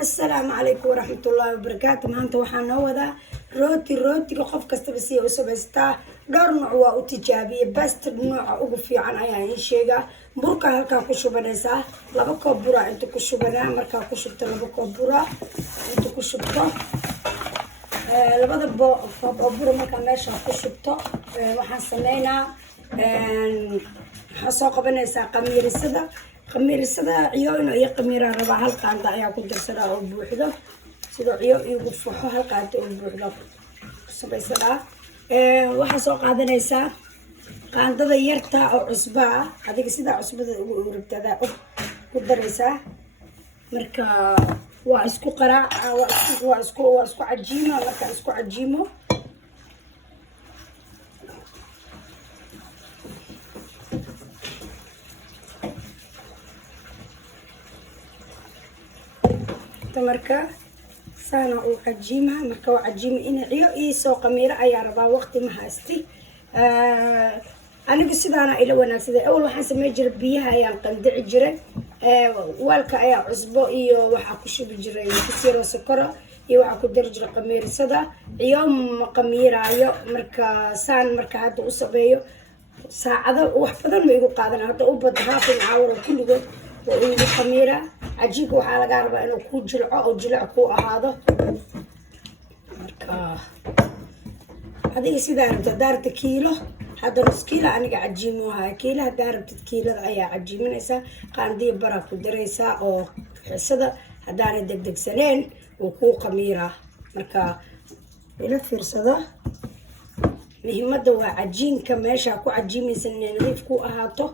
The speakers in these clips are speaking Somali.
السلام عليكم ورحمة الله وبركاته. maanta waxaan noo wadaa rootiga qof kastaba si ay u samaystaa dhowr nooc waa u tijaabiye basta nooca ugu fiican ayaa in sheegaa burka halka ku shubanaysaa 2 koob bura inta ku shubanaa marka ku shubto 2 koob bura inta ku shubto labada koob bura marka meesha ku shubto waxaan sameeynaa waxaan soo qabanaysaa qamiirisada ciyo iyo qamiira raba hal qaanda ayaa ku darsadaa oo buuxdo sida ciyo iyo gufaxo hal qaanda oo buuxdo sameysada waxa soo qaadanaysaa qaandada yarta oo cusba adiga sida cusbada ugu rabtada ku daraysaa marka waa isku qaraac waa isku cajiimo marka isku cajiimo marka saana u cajiima marka waa cajiima in ciyo iyo soo qamiira ayaa rabaa waqti ma haysti aniga sidaana ila wanaagsaday awal waxaan sameey jiray biyaha ayaan qandici jiray walka ayaa cusbo iyo waxa ku shubi jiray kisiro sokoro iyo waxa ku dar jiray qamiirsada ciyo ma qamiiraayo marka saan marka hadda u sameeyo saacado wax badan ma igu qaadan hadda u bad haafin caawro kulligood oo igu qamiira عجيب وحالة قاربة إنه كل جلعة أو جلع كو هذا مركا هذه سيدارة دارت كيلو هذا نص كيلو أنا قاعد عجيموها كيلو دارت كيلو أي عجيمين إسا قاندي برا كدريسا أو حسدا هداني دق سنين وكو قميرة مركا إلى فرصة مهمة دوا عجين كماشا كو عجيمي سنين ريف كو أهاتو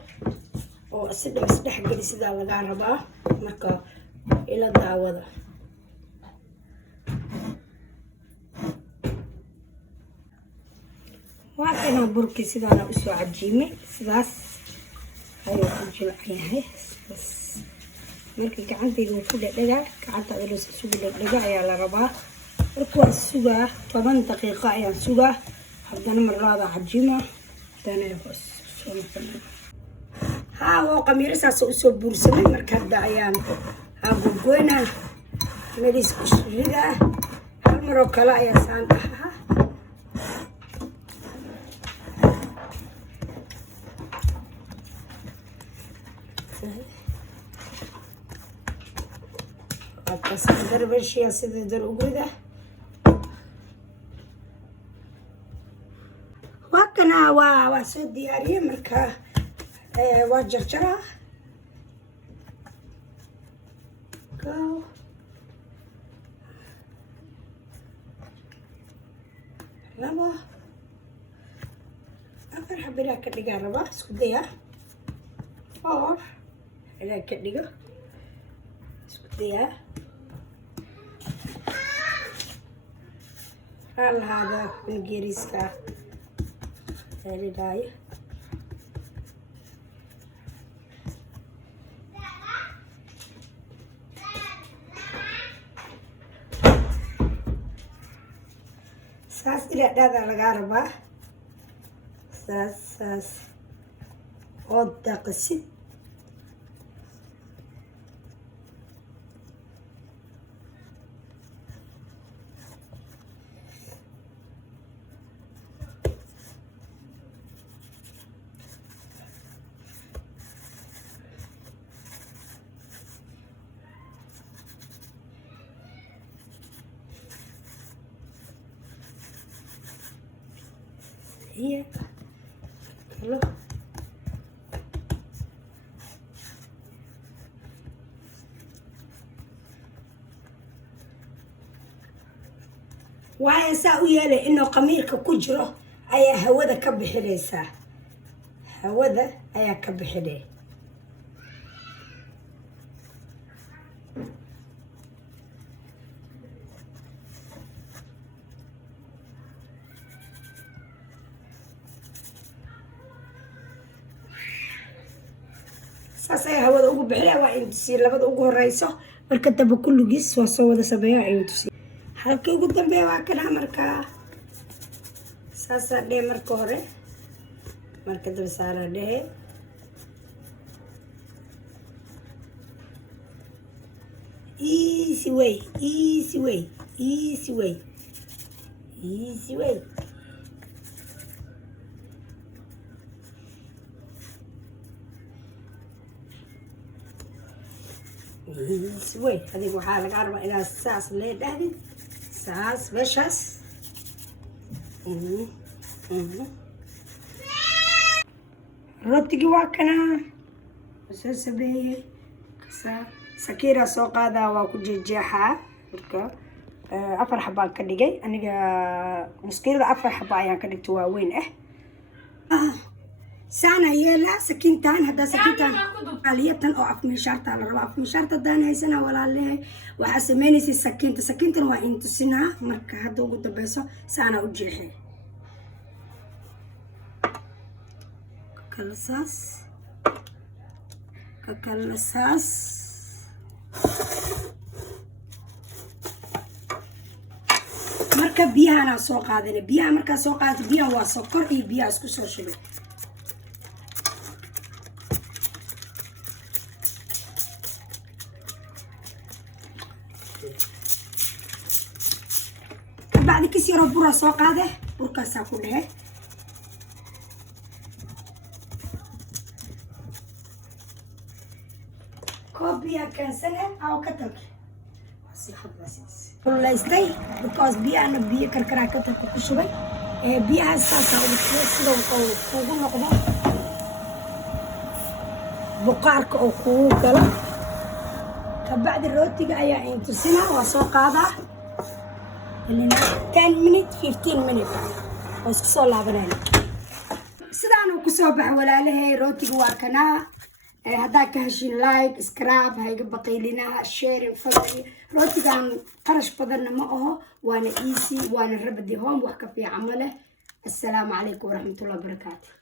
oo sida isdhex gali sida laga rabaa marka ila daawada waa kana burki sida la soo cajiimay sidaas ayuu ku jilcayahay marka gacantayda ku dhadhaga gacanta la soo dhadhaga ayaa la rabaa marka waa sugaa 10 daqiiqo ayaan sugaa haddana marada cajiima tana soo ها وقمير ساسو سو بورسمي marka daayaan abu goyna meelis kushida maro kala ayaa saantaha atasdar bashiya sida dar uguda wakana waa soo diyaariye marka وجرجرة كاو ربا أفر حبي لها كدقة ربا اسكديها فور لها كدقة اسكديها هل هذا من جيريسكا هذه داي saas ila dhada laga rabaa saas oo daqsid هي كله واي ساويه لانه قميرك كجرو اي هوده كبخليسا هوده ايا كبخلي saasay hawada ugu bixilaa waa in si labada ugu horeyso marka daba kulligiis waa soo wada sameeyaa ay tusi halka ugu dambeeya waa kana marka saasa dhee marka hore marka daba saara dhee easy way, easy way, easy way, easy way. easy way. هذه waxaa laga rabaa inaad saas leedahay saas meeshaas rootigii waa kana soo sameeyay sakiira soo qaadaa waa ku jeexaa marka afar xabaan ka dhigay aniga muskiilada afar xaba ayaan ka dhigtay waa weyn saana yeela sakintan hada sakintan aliyatan oo af mishaarta la rabo af mishaarta daan haysana walaalahay waxa sameynaysi sakintan waa intusina marka hada ugu dambayso saana u jeexay kalasaas marka biyahana soo qaadana biyaha marka soo qaadato biyaha waa sokor iyo biyaha isku soo shubay بعد كيس يرو برا سو قاده بركا ساكو ده كوبيا كانسله او كتك صيحه بس والله يستي because بيانا بيا كركرا كتك كشبي بيا اساسا sidoo kuugu noqdo buqaarka oo kuugu galo kabacdi rootiga ayaa intusina waa soo qaadaa 10 minutes 15 minutes واسكسو لابنان سيدان وكسو بح ولاله روتيغ واكنا هدا كهشين لايك سكراب هاي بقيلنا شير فضل روتيغان قرش بدلنا ما هو وانا ايسي وانا ربدي هون وحكا في عمله السلام عليكم ورحمه الله وبركاته